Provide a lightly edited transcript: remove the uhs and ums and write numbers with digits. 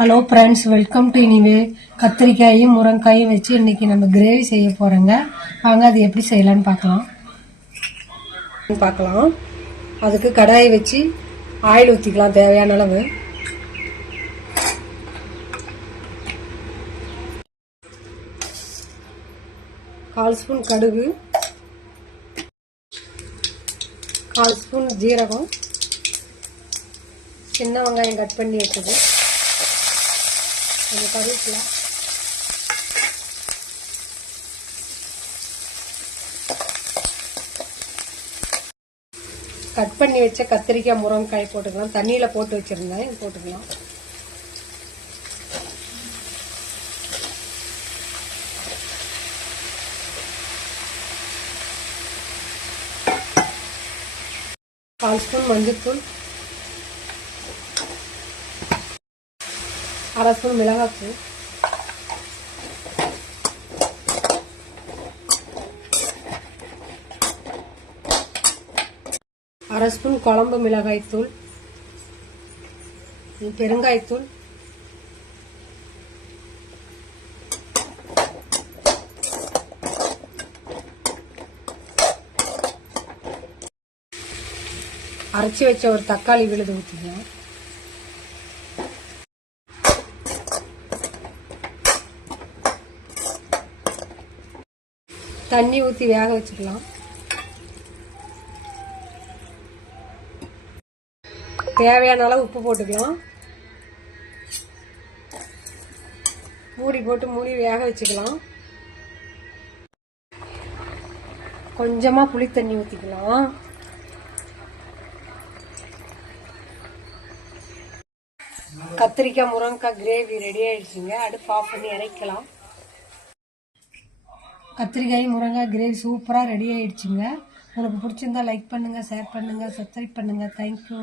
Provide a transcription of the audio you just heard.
Hello friends, welcome to இனிவே. கத்திரிக்காயும் முருங்காயும் வச்சு இன்னைக்கு நம்ம கிரேவி செய்ய போகிறோங்க. வாங்க அது எப்படி செய்யலான்னு பார்க்கலாம். அதுக்கு கடாயை வச்சு ஆயில் ஊற்றிக்கலாம் தேவையான அளவு. கால் ஸ்பூன் கடுகு, கால் ஸ்பூன் ஜீரகம், சின்ன வெங்காயம் கட் பண்ணி வச்சது, கொஞ்சம் கருவேப்பிலை, கட் பண்ணி வச்ச கத்திரிக்காய் முருங்கைக்காய் போட்டுக்கலாம். தண்ணியில் போட்டு வச்சுருந்தேன், போட்டுக்கலாம். கால் ஸ்பூன் மஞ்சள்தூள், அரை ஸ்பூன் மிளகாத்தூள், அரை ஸ்பூன் குழம்பு மிளகாய்த்தூள், பெருங்காயத்தூள், அரைச்சி வச்ச ஒரு தக்காளி விழுது ஊற்றிக்கலாம். தண்ணி ஊற்றி வேக வச்சுக்கலாம். தேவையான அளவு உப்பு போட்டுக்கலாம். மூடி போட்டு மூடி வேக வச்சுக்கலாம். கொஞ்சமா புளி தண்ணி ஊற்றிக்கலாம். கத்திரிக்காய் முருங்கைக்காய் கிரேவி ரெடி ஆயிடுச்சுங்க. அடுப்பு ஆஃப் பண்ணி இறக்கலாம். கத்திரிக்காய் முருங்கைக்காய் கிரேவி சூப்பராக ரெடி ஆயிடுச்சுங்க. உங்களுக்கு பிடிச்சிருந்தா லைக் பண்ணுங்க, ஷேர் பண்ணுங்க, சப்ஸ்கிரைப் பண்ணுங்க. தேங்க்யூ.